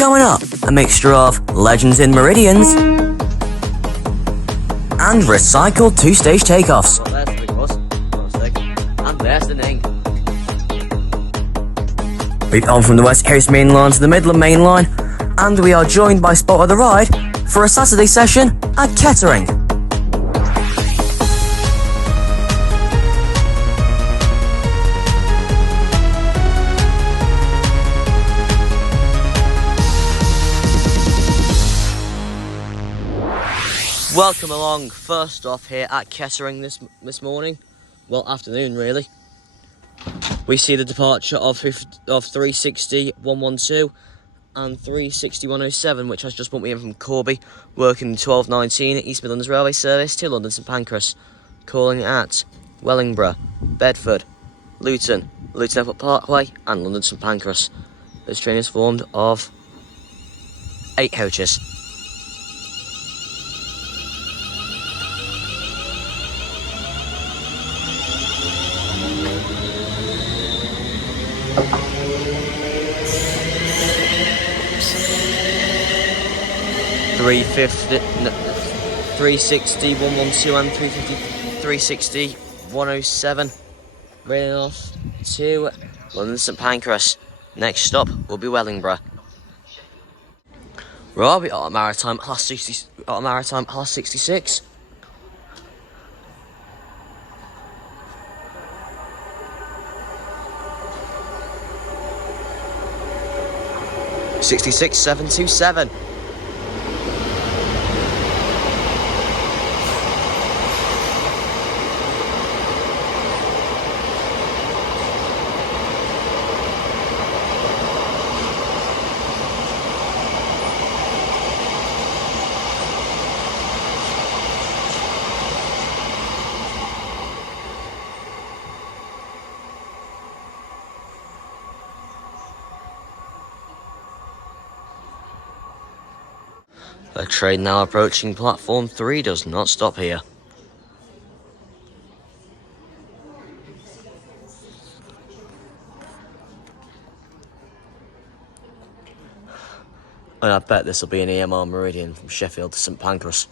Coming up, a mixture of Legends in Meridians and recycled two-stage takeoffs. Well, there's the big bus. And there's the name. We've on from the West Coast Main Line to the Midland Main Line, and we are joined by Spot of the Ride for a Saturday session at Kettering. Welcome along. First off here at Kettering this morning, well, afternoon really. We see the departure of 360 112 and 360 107, which has just bumped me in from Corby, working 1219 East Midlands Railway Service to London St Pancras, calling at Wellingborough, Bedford, Luton, Luton Airport Parkway and London St Pancras. This train is formed of 8 coaches. Three 360 112 and 360 107, railing off to London St Pancras. Next stop will be Wellingborough. Right, we are at Maritime Class 66. '66 727. The train now approaching platform 3 does not stop here. And I bet this will be an EMR Meridian from Sheffield to St Pancras.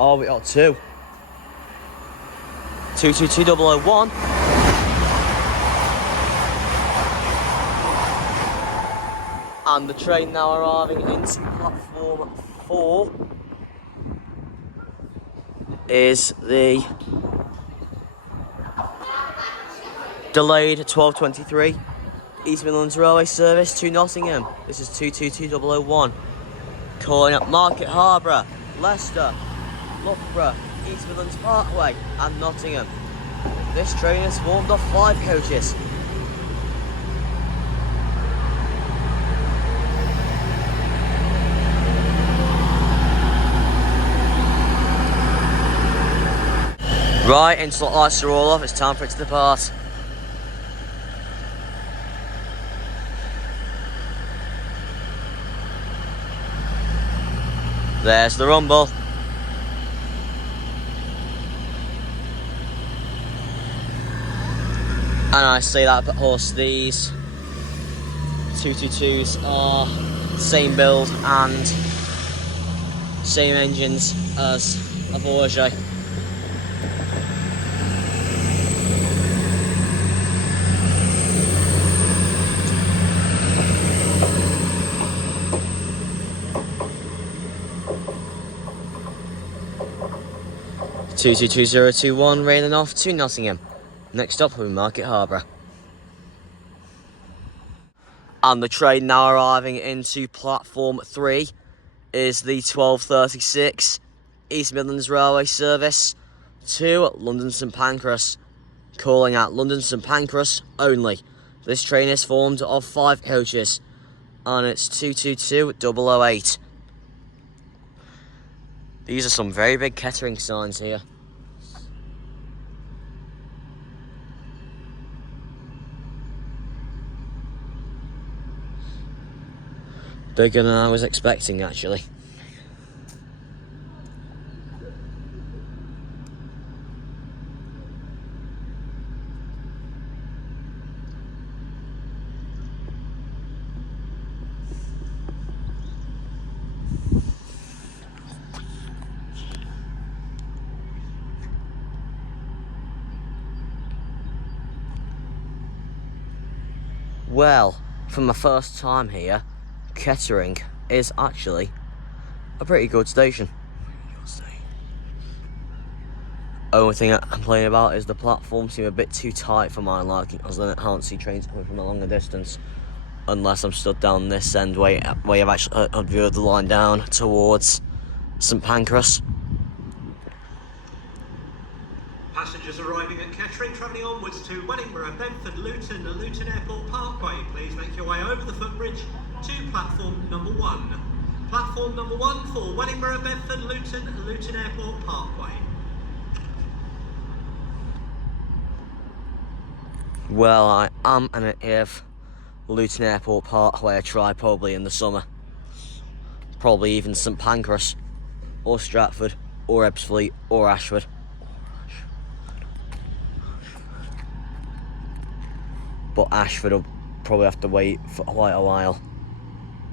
Oh, we got 2. 222001. And the train now arriving into platform 4 is the delayed 1223 East Midlands Railway Service to Nottingham. This is 222001. Calling at Market Harborough, Leicester, Loughborough, East Midlands Parkway and Nottingham. This train is formed of 5 coaches. Right, interlock lights are all off, it's time for it to depart. There's the rumble. And I say that, but horse, these 222s are same build and same engines as a Voyager. 222021 railing off to Nottingham. Next stop will be Market Harbour. And the train now arriving into platform 3 is the 1236 East Midlands Railway service to London St Pancras, calling at London St Pancras only. This train is formed of 5 coaches and it's 222008. These are some very big Kettering signs here. Bigger than I was expecting, actually. Well, for my first time here, Kettering is actually a pretty good station. Only thing I complain about is the platforms seem a bit too tight for my liking, as then I can't see trains coming from a longer distance unless I'm stood down this end where I've actually veered the line down towards St Pancras. Passengers arriving at Kettering, travelling onwards to Wellingborough, Bedford, Luton, and Luton Airport Parkway. Please make your way over the footbridge to platform number 1. Platform number 1 for Wellingborough, Bedford, Luton, and Luton Airport Parkway. Well, I am an if Luton Airport Parkway I try probably in the summer. Probably even St Pancras, or Stratford, or Ebbsfleet, or Ashford. But Ashford will probably have to wait for quite a while.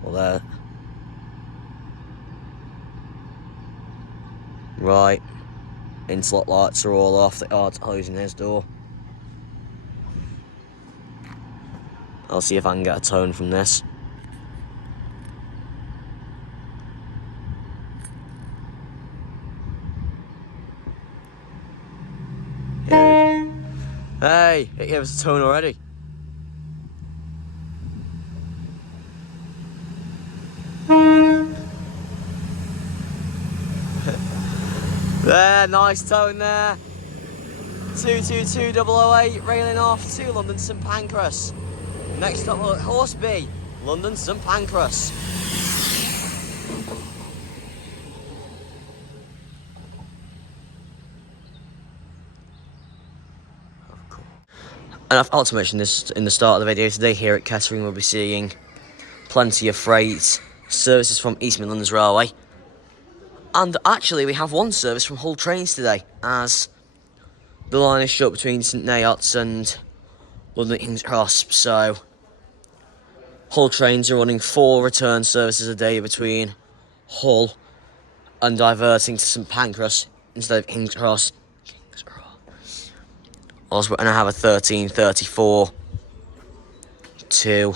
Well, right, interlock lights are all off, the guard's closing his door. I'll see if I can get a tone from this. Hey, it gave us a tone already. There, nice tone there. 222008 railing off to London St Pancras. Next stop will at Horseby, London St Pancras. And I forgot to mention this in the start of the video today. Here at Kettering we'll be seeing plenty of freight services from East Midlands Railway. And actually we have one service from Hull Trains today, as the line is shut between St Neots and London King's Cross, so Hull Trains are running 4 return services a day between Hull and diverting to St Pancras instead of King's Cross. Also, we're going to have a 13:34 to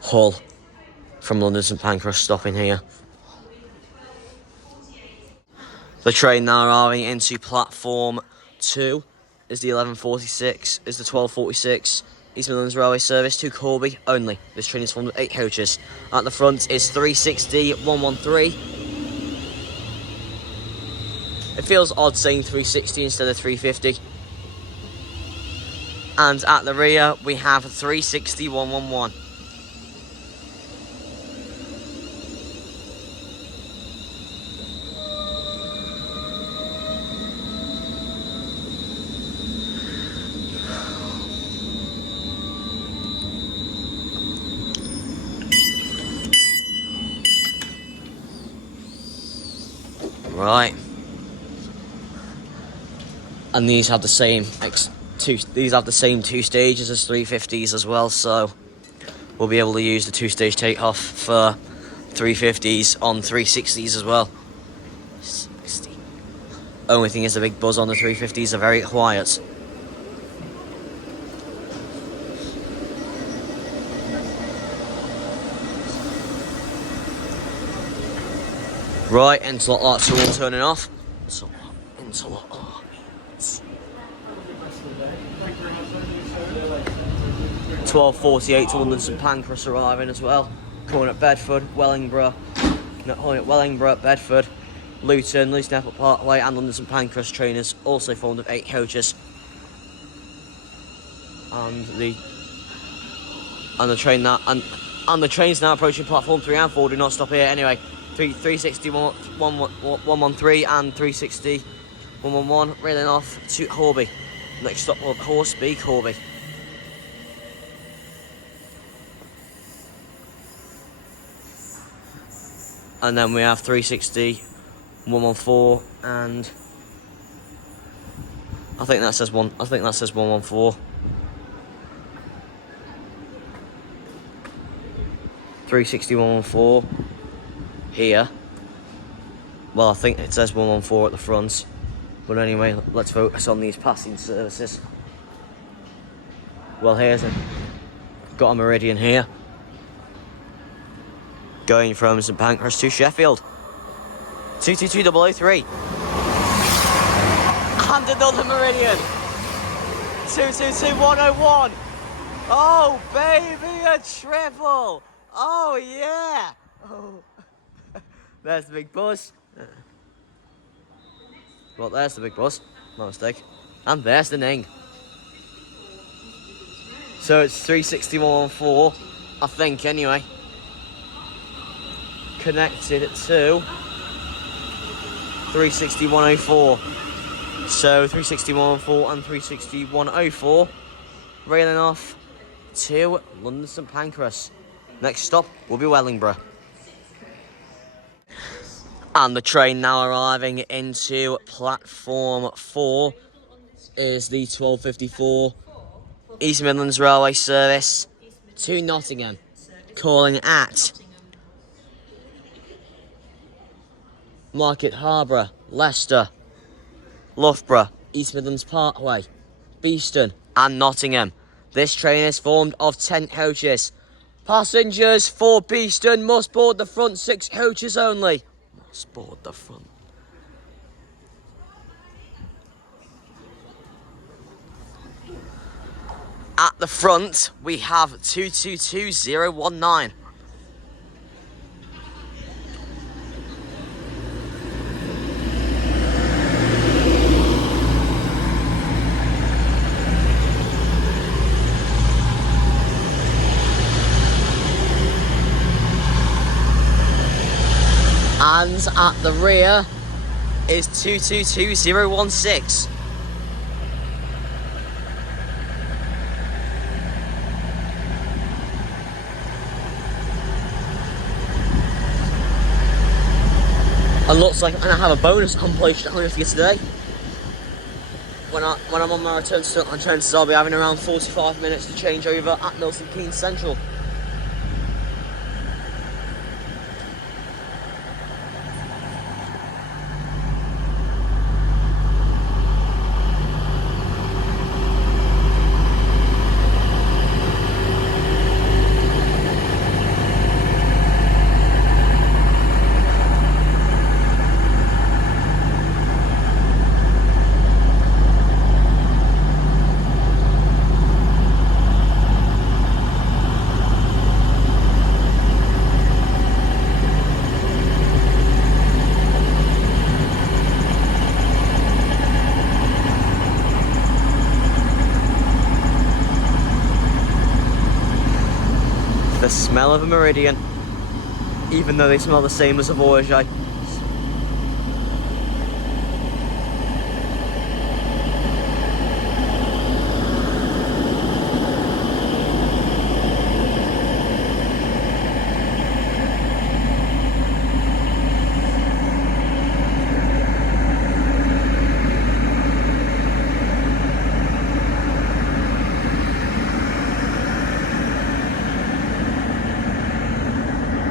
Hull from London St Pancras stopping here. The train now arriving into platform 2 is the 1246 East Midlands Railway service to Corby only. This train is formed of 8 coaches. At the front is 360 113. It feels odd saying 360 instead of 350. And at the rear we have 360 111. Right, and these have the same two stages as 350s as well, so we'll be able to use the 2-stage takeoff for 350s on 360s as well. 60. Only thing is the big buzz on the 350s are very quiet. Right, interlock lights are all turning off. Interlock. 12:48 to London St Pancras arriving as well. Calling at Bedford, Wellingborough, Bedford, Luton Airport Parkway, and London St Pancras trainers, also formed of 8 coaches. And the train's now approaching platform 3 and 4. Do not stop here. Anyway, 360 113 and 360 111 railing off to Horby. Next stop will Horsby, Horby. And then we have 360 114 and I think that says 114. 360 114 here. Well, I think it says 114 at the front. But anyway, let's focus on these passing services. Well, got a Meridian here, going from St Pancras to Sheffield. 222003. And another Meridian. 222101. Oh, baby, a triple. Oh, yeah. Oh. There's the big bus. Well, there's the big bus. No mistake. And there's the Ning. So it's 36114, I think, anyway. Connected to 36104. So 36114 and 36104 railing off to London St Pancras. Next stop will be Wellingborough. And the train now arriving into platform 4 is the 12:54 East Midlands Railway service to Nottingham, calling at Market Harborough, Leicester, Loughborough, East Midlands Parkway, Beeston and Nottingham. This train is formed of 10 coaches. Passengers for Beeston must board the front 6 coaches only. Must board the front. At the front, we have 222019. And at the rear is 222016. And looks like I'm gonna have a bonus completion at 100 today. When I'm on my return to chances I'll be having around 45 minutes to change over at Milton Keynes Central. The smell of a Meridian, even though they smell the same as a Voyager.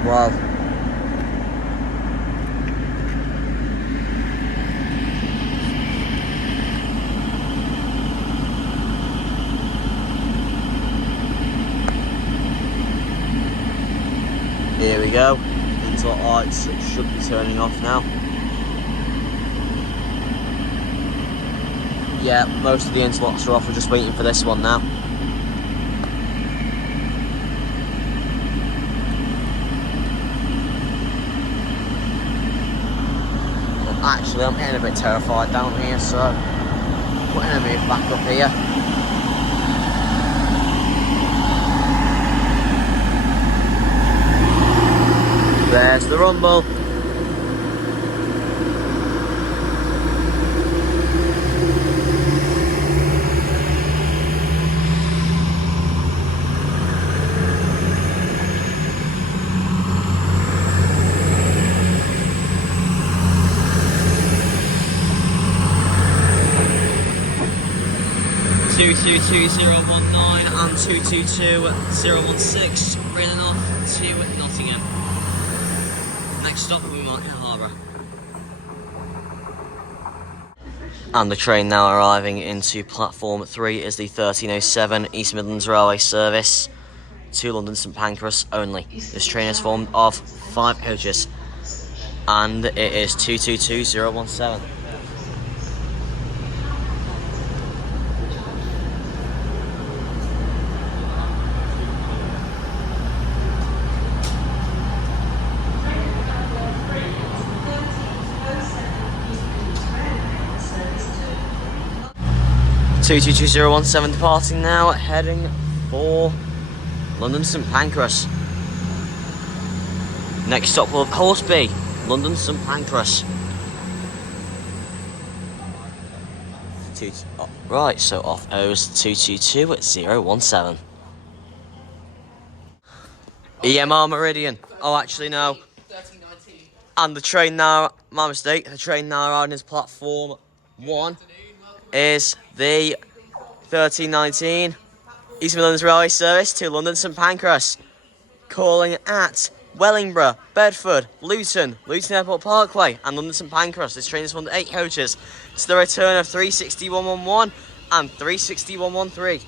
Wow. Here we go. Interlock lights should be turning off now. Yeah, most of the interlocks are off. We're just waiting for this one now. Actually, I'm getting a bit terrified down here, so I'm going to move back up here. There's the rumble. Two 22019 and 222016 running off to Nottingham. Next stop will be Market Harbour. And the train now arriving into platform 3 is the 1307 East Midlands Railway service to London St Pancras only. This train is formed of 5 coaches and it is 222017. Two 22017 departing now, heading for London St Pancras. Next stop will of course be London St Pancras. Right, so off O's 222017. EMR Meridian. Oh, actually no. And the train now, my mistake. The train now on is platform 1. Is the 1319 East Midlands Railway service to London St Pancras, calling at Wellingborough, Bedford, Luton Airport Parkway and London St Pancras. This train is formed 8 coaches. It's the return of 36111 and 36113.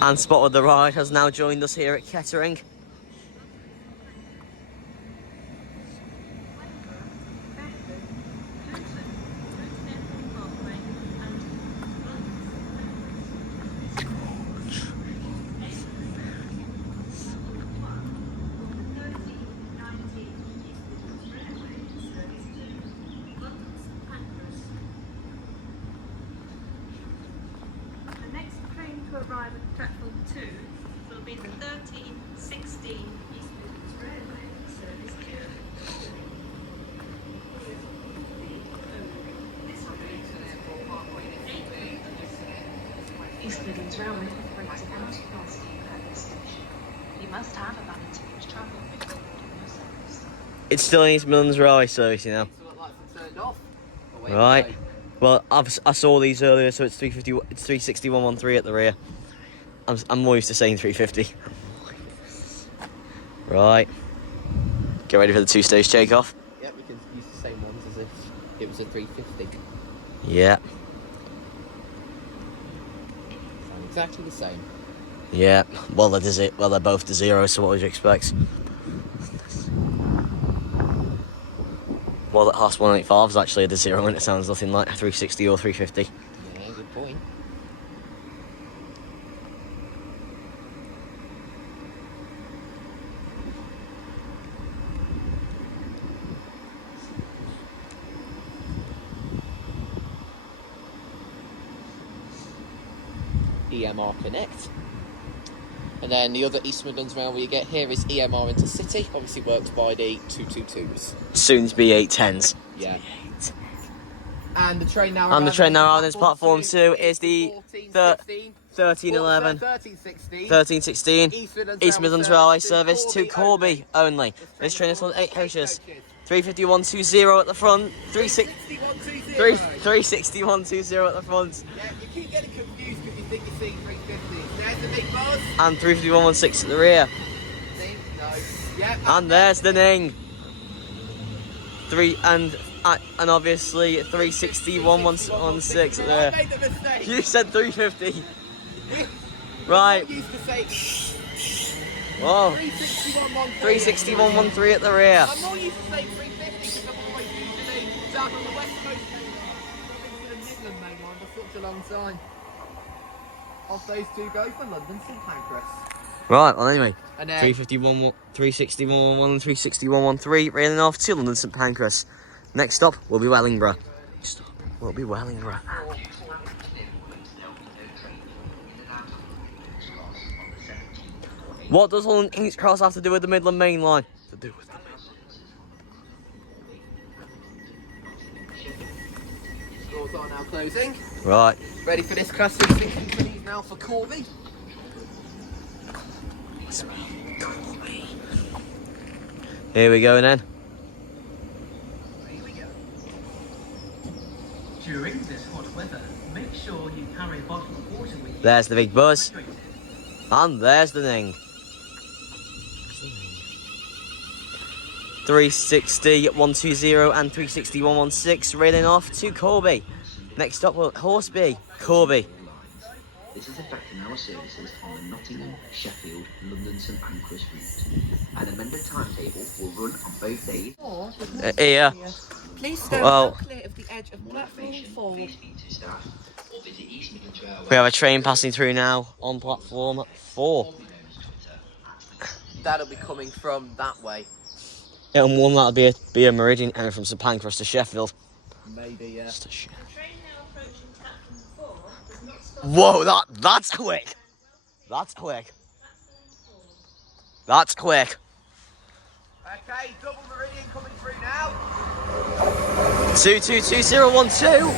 And Spot of the Ride has now joined us here at Kettering. Arrive at platform 2 will be the 1316 East Midlands Railway service to East Midlands Railway operates an anti-capacity at this station. You must have a valid ticket to travel before boarding your service. It's still an East Midlands Railway service, you know. Right. Well, I saw these earlier, so it's 350. It's 36113 at the rear. I'm more used to saying 350. Right. Get ready for the 2-stage takeoff. Yeah, we can use the same ones as if it was a 350. Yeah. Sound exactly the same. Yeah. Well, they're both to 0. So what would you expect? Well, that Haas 185 is actually a 0, and it sounds nothing like a 360 or 350. Yeah, good point. EMR Connect. And then the other East Midlands Railway you get here is EMR Intercity, obviously worked by the 222s. Soon to be 810s. Yeah. And the train now And the train now on this platform 2 is the 1311, 1316 East Midlands Railway service to Corby only. This train is on 8 coaches. 35120 at the front, 36120 at the front. Yeah, you keep getting confused because you think you're seeing 350. There's the big buzz. And 35116 at the rear. See? No. Yeah. And there's the Ning. And obviously 36116 at the I rear. made the mistake. You said 350. Right. I used to say Whoa. 36113. 36113 at the rear. I'm more used to saying 350 because I'm always down on the West Coast main line. I've been to the Midland main line for such a long time. Off those two go for London St Pancras. Right, well anyway, And then 351, 361, and 36113 railing off to London St Pancras. Next stop will be Wellingborough. What does London King's Cross have to do with the Midland Main Line? Doors are now closing. Right. Ready for this classic 1620s now for Corby. Here we go then. During this hot weather, make sure you carry a bottle of water with you. There's the big buzz. And there's the Ning. 360, 120 and 360, 116 railing off to Corby. Next up will Horseby, Corby. This is affecting our services on the Nottingham, Sheffield, London St Pancras route. An amended timetable will run on both days. Here. Please stand Well, clear of the edge of platform 4. Please speak to staff or visit East Midlands Railway. We have a train passing through now on platform 4. That'll be coming from that way. And one that'll be a meridian coming from St Pancras to Sheffield. Maybe, yeah. Just a shit. Whoa, that's quick. That's quick. That's quick. Okay, double meridian coming through now. 222012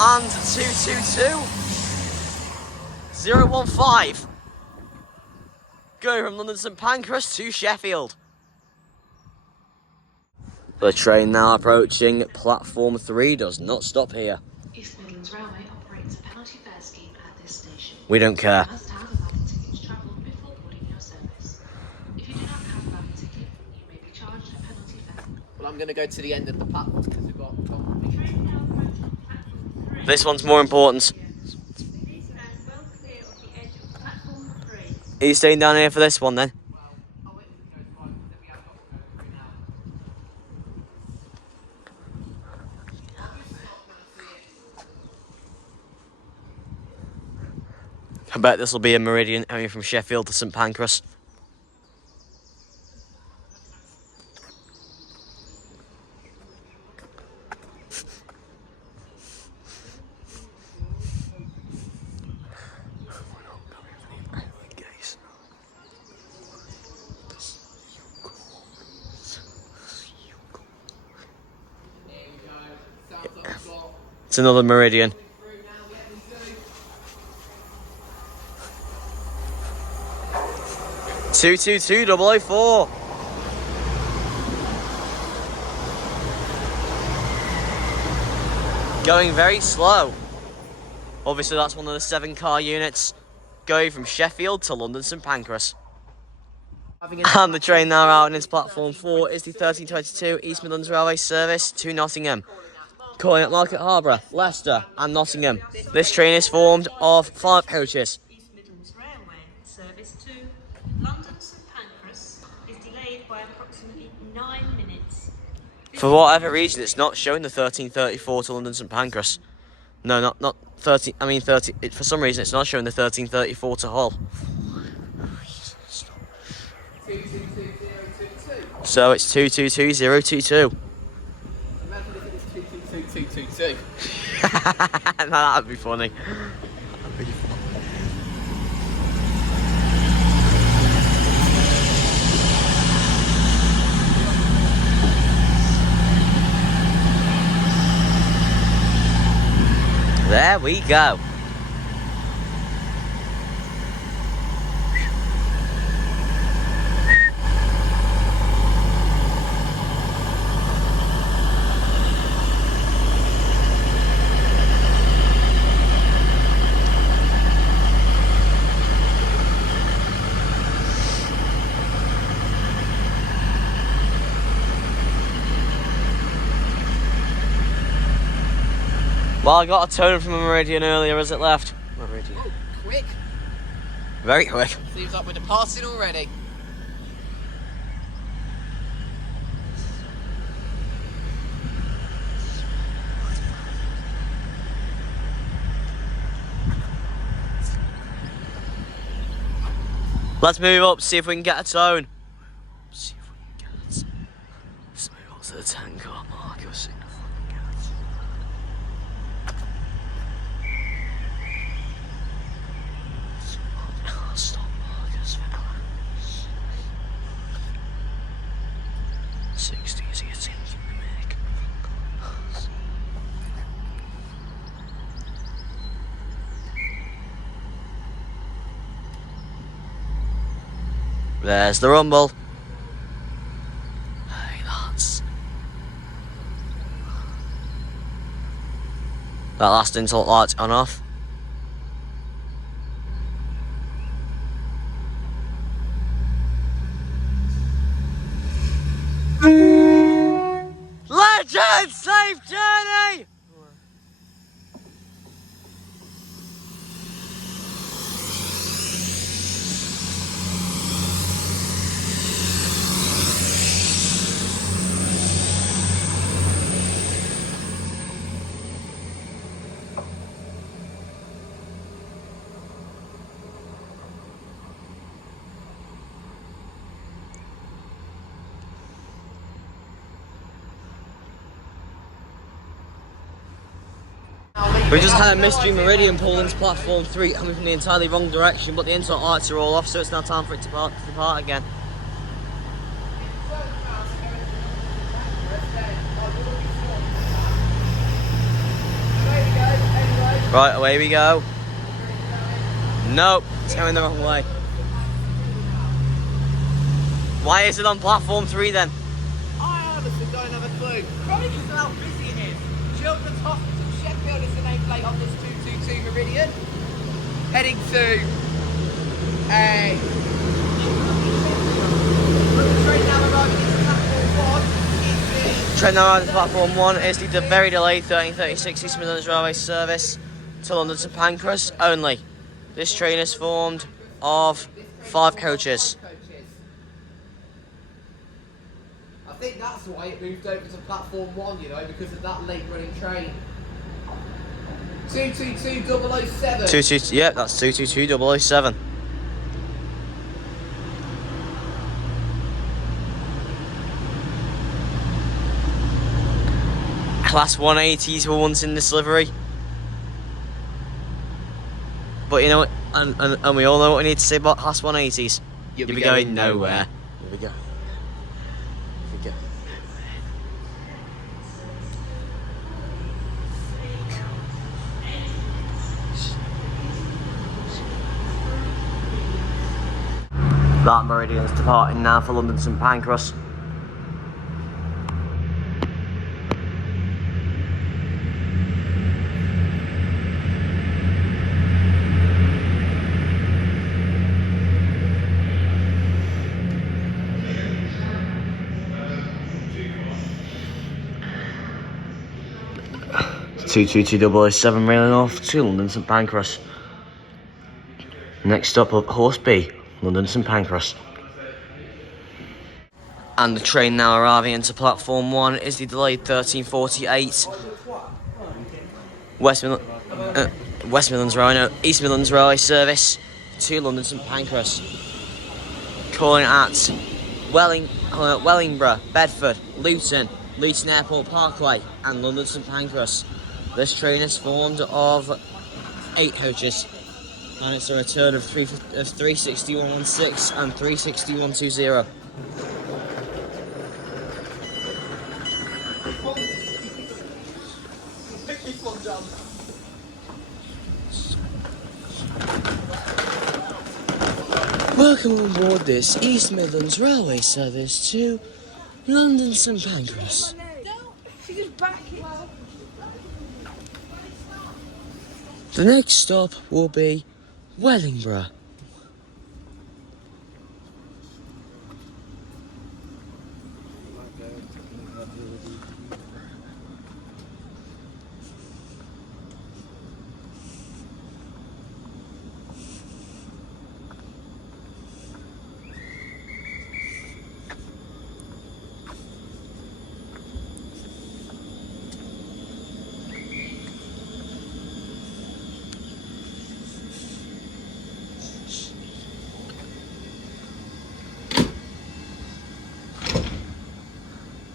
and 222015. Going from London St Pancras to Sheffield. The train now approaching platform 3 does not stop here. East Midlands Railway operates a penalty fare scheme at this station. We don't care. You must have a valid ticket to travel before boarding your service. If you do not have a valid ticket, you may be charged a penalty fare. Well, I'm going to go to the end of the platform because we've got Train now approaching platform 3. This one's more important. Please stand well clear of the edge of platform 3. Are you staying down here for this one then? I bet this will be a meridian coming from Sheffield to St Pancras. It's another meridian. Two 004. Going very slow. Obviously that's one of the 7 car units going from Sheffield to London St Pancras. And the train now out on its platform 4 is the 1322 East Midlands Railway service to Nottingham, calling at Market Harborough, Leicester and Nottingham. This train is formed of 5 coaches. East Midlands Railway service to London St Pancras is delayed by approximately 9 minutes. For whatever reason, it's not showing the 1334 to London St Pancras. No, not 30. I mean 30. For some reason, it's not showing the 1334 to Hull. So it's 222022. Imagine if it was 222222. That'd be funny. There we go. Well, I got a tone from a meridian earlier as it left. Meridian. Oh, quick. Very quick. Seems like we're departing already. Let's move up, see if we can get a tone. See if we can get it. Let's move up to the 10 car mark. You'll see if we can get it. Stop markers for clowns. 60 is getting from the make. There's the rumble. Hey, lads. That last insult light's on off. Legend, safe journey! We just had a mystery meridian pull into platform 3 coming from the entirely wrong direction, but the insult lights are all off, so it's now time for it to depart again. Right, away we go. Nope, it's going the wrong way. Why is it on platform 3 then? I honestly don't have a clue. Probably because of how busy it is. Children's Hospital Sheffield is the nameplate on this 222 Meridian. Heading to a train now arriving into platform 1. Train now arriving to platform 1 is the very delayed 1336 East Midlands Railway service to London St Pancras only. This train is formed of 5 coaches. I think that's why it moved over to platform 1, you know, because of that late running train. 222-007. Yep, that's 222-007. Class 180s were once in this livery. But you know what, and we all know what we need to say about Class 180s. You'll be going nowhere. Here we go. That meridian is departing now for London St Pancras. Two 007 railing off to London St Pancras. Next stop up Horse B, London St Pancras. And the train now arriving into platform 1 is the delayed 1348 West Midlands Railway, no, East Midlands Railway service to London St Pancras. Calling at Wellingborough, Bedford, Luton Airport Parkway and London St Pancras. This train is formed of 8 coaches. And it's a return of 36116 and 36120. Welcome on board this East Midlands Railway service to London St Pancras. The next stop will be Wellingborough.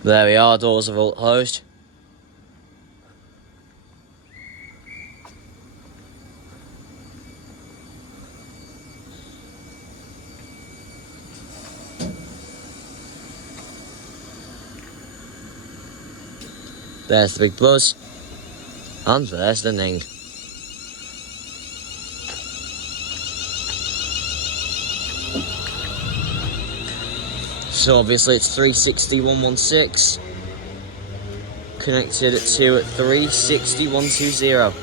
There we are, doors are all closed. There's the big buzz. And there's the ning. So obviously it's 360.116 connected to 360.120.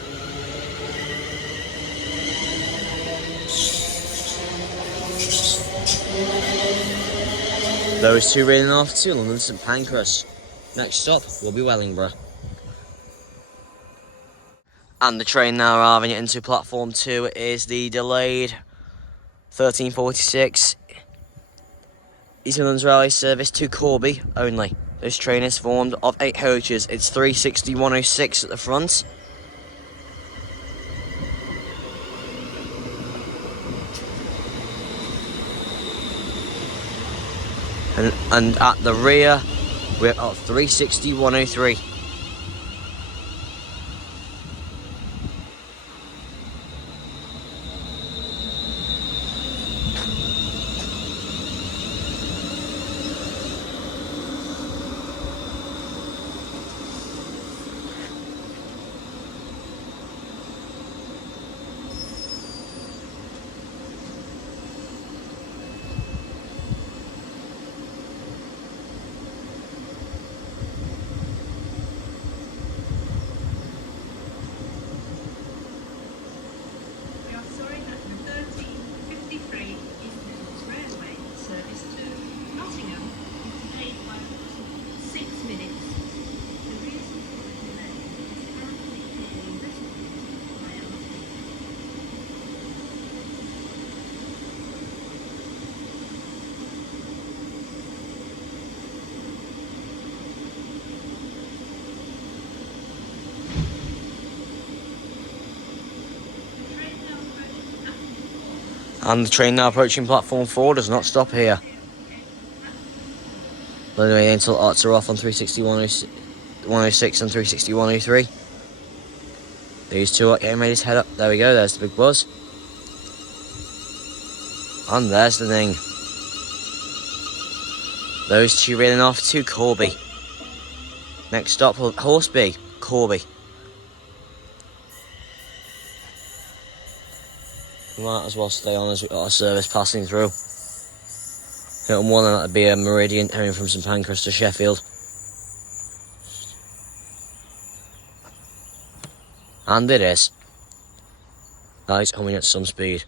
Those two reading off to London St Pancras. Next stop will be Wellingborough. And the train now arriving into platform 2 is the delayed 1346 East Midlands Railway service to Corby only. This train is formed of 8 coaches. It's 360.106 at the front. And at the rear, we're at 360.103. We are sorry that the 1353 East Midlands Railway service to Nottingham is delayed by 6 minutes. The reason for the delay is currently being investigated by our And the train now approaching platform 4 does not stop here. Anyway, until arts are off on 360.106 and 360.103. These two are getting ready to head up. There we go, there's the big buzz. And there's the ning. Those two reeling off to Corby. Next stop, Horseby, Corby. We might as well stay on as we've got a service passing through. It'll more than likely be a Meridian heading from St Pancras to Sheffield. And it is. That is coming at some speed.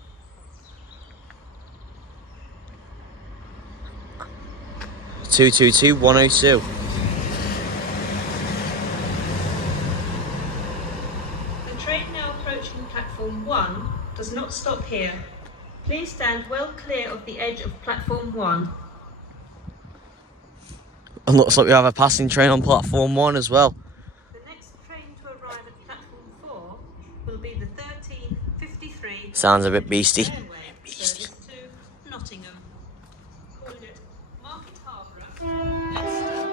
Two 102. The train now approaching platform 1 does not stop here. Please stand well clear of the edge of platform 1. And looks like we have a passing train on platform 1 as well. The next train to arrive at platform 4 will be the 1353 Sounds a bit beastie. Railway service to Nottingham. Calling at Market Harborough, Leicester,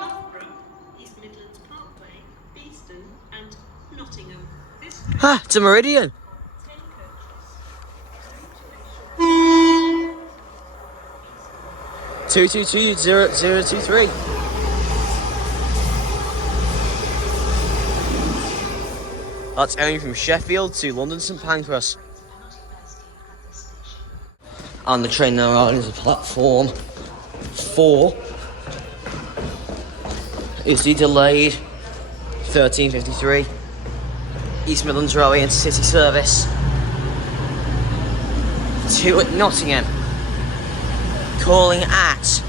Loughborough, East Midlands Parkway, Beeston and Nottingham. This train Ha! It's a Meridian! 10 coaches. 2220023. That's only from Sheffield to London St Pancras. And the train now out into platform 4 is the delayed 1353 East Midlands Railway Intercity service to Nottingham, calling at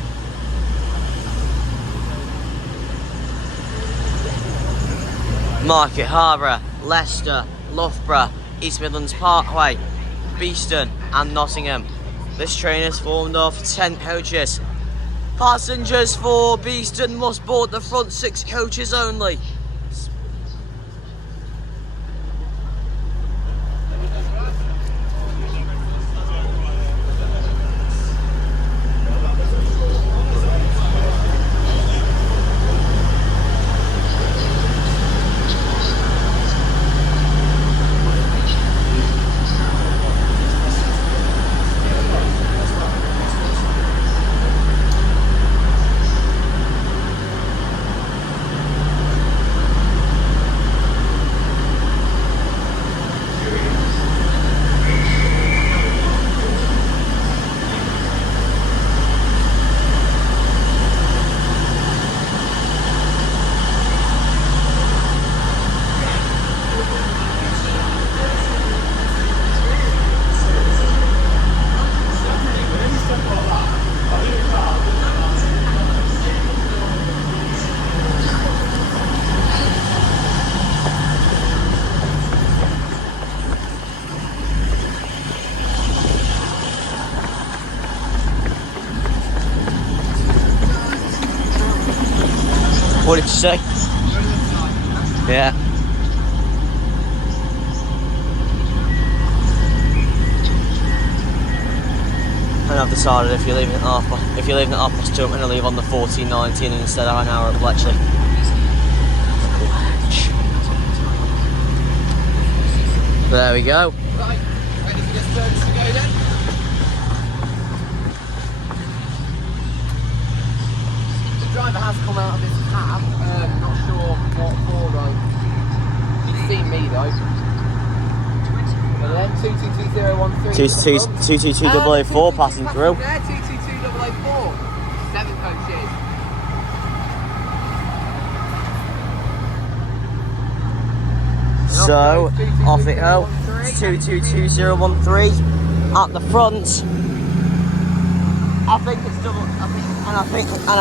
Market Harborough, Leicester, Loughborough, East Midlands Parkway, Beeston and Nottingham. This train is formed of 10 coaches. Passengers for Beeston must board the front 6 coaches only. What did you say? Yeah. And I've decided if you're leaving at half past 2, I'm going to leave on the 14:19 instead of an hour at Bletchley. There we go. Right, ready for this service to go then? The driver has come out of his cab, not sure what for though. He's seen me though. And then 222013. 222004 passing through. There, 222004. 7 coaches. So, off it go. 222013 at the front. I think it's double. I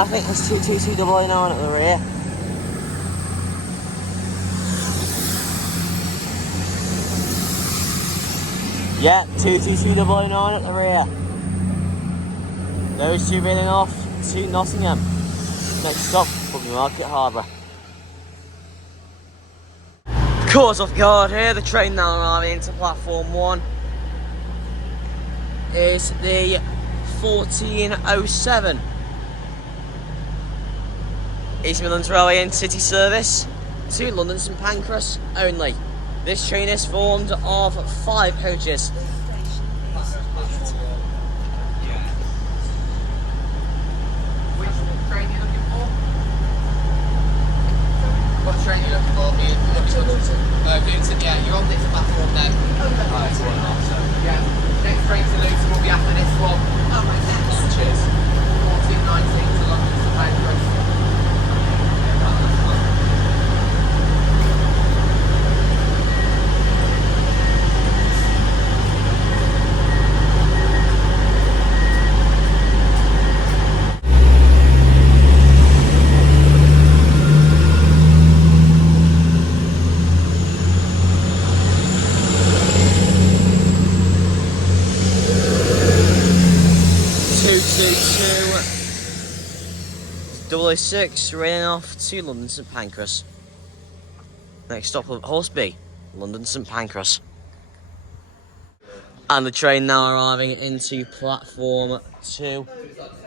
think it's 222009 at the rear. Yeah, 222009 at the rear. Those two running off to Nottingham. Next stop, Buggy Market Harbour. Caught off guard here, the train now arriving into platform 1 is the 1407 East Midlands Railway Intercity service to London St Pancras only. This train is formed of 5 coaches. Which train are you looking for? What train are you looking for? Luton, yeah, you're on this platform then. Yeah, next train to Luton will be after this one. Cheers. 1419 to London to Pancras. Double 06 running off to London St Pancras. Next stop of Horseby, London St Pancras. And the train now arriving into platform 2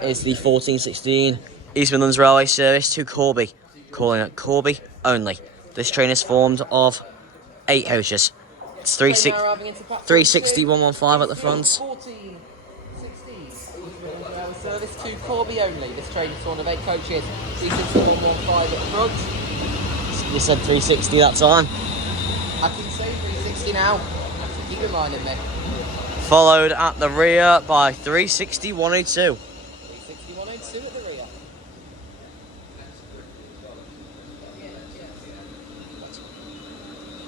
is the 1416 East Midlands Railway service to Corby, calling at Corby only. This train is formed of 8 coaches. It's 360 115 at the front. 1416 service to Corby only. This train is formed of 8 coaches. 360 115 at the front. You said 360 that time. I can say 360 now. Keep reminding me. Followed at the rear by 360 102. 360 102 at the rear.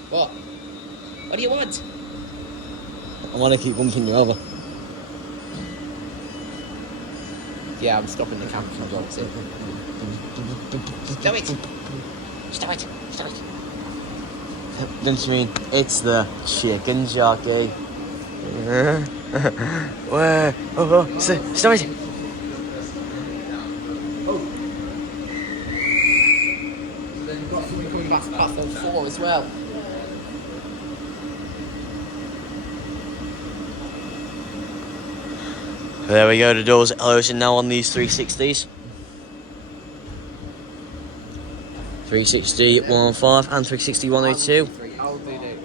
What? What do you want? I want to keep bumping you over. Yeah, I'm stopping the camera from blocks in. Stop it! Stop it! Stop it! Don't you mean it's the chicken jockey? Where? Oh, stop it! Then you've got something coming back to platform 4 as well. There we go, the doors are closing now on these 360s. 360 115 and 360 102. I'll do the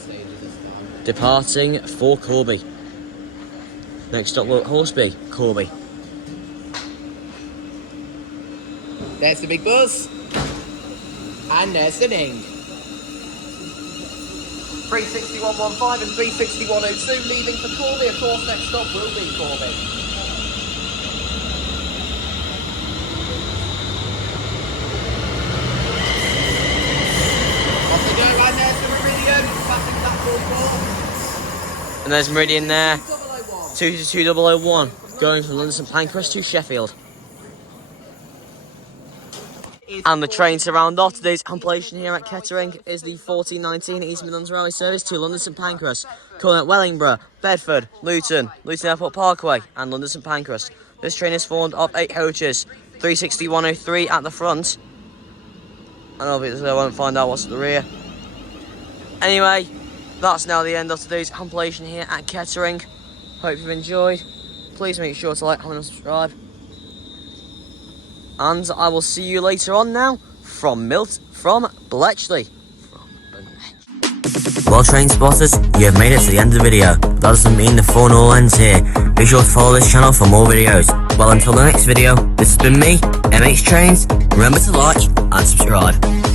stages this time. Departing for Corby. Next stop will Horseby, Corby. There's the big buzz. And there's the ding. 360 115 and 360 102 leaving for Corby. Of course, next stop will be Corby. Off they go, and there's the Meridian. Passing platform 4. And there's Meridian there. 2001. 22001 going from London St Pancras to Sheffield. And the train to round off today's compilation here at Kettering is the 1419 East Midlands Railway service to London St Pancras, calling at Wellingborough, Bedford, Luton Airport Parkway and London St Pancras. This train is formed of 8 coaches, 360 103 at the front, And obviously I won't find out what's at the rear. Anyway, that's now the end of today's compilation here at Kettering. Hope you've enjoyed. Please make sure to like, comment and subscribe. And I will see you later on now from Bletchley. Well train spotters, you have made it to the end of the video. That doesn't mean the fun all ends here. Be sure to follow this channel for more videos. Well, until the next video, this has been me, MH Trains. Remember to like and subscribe.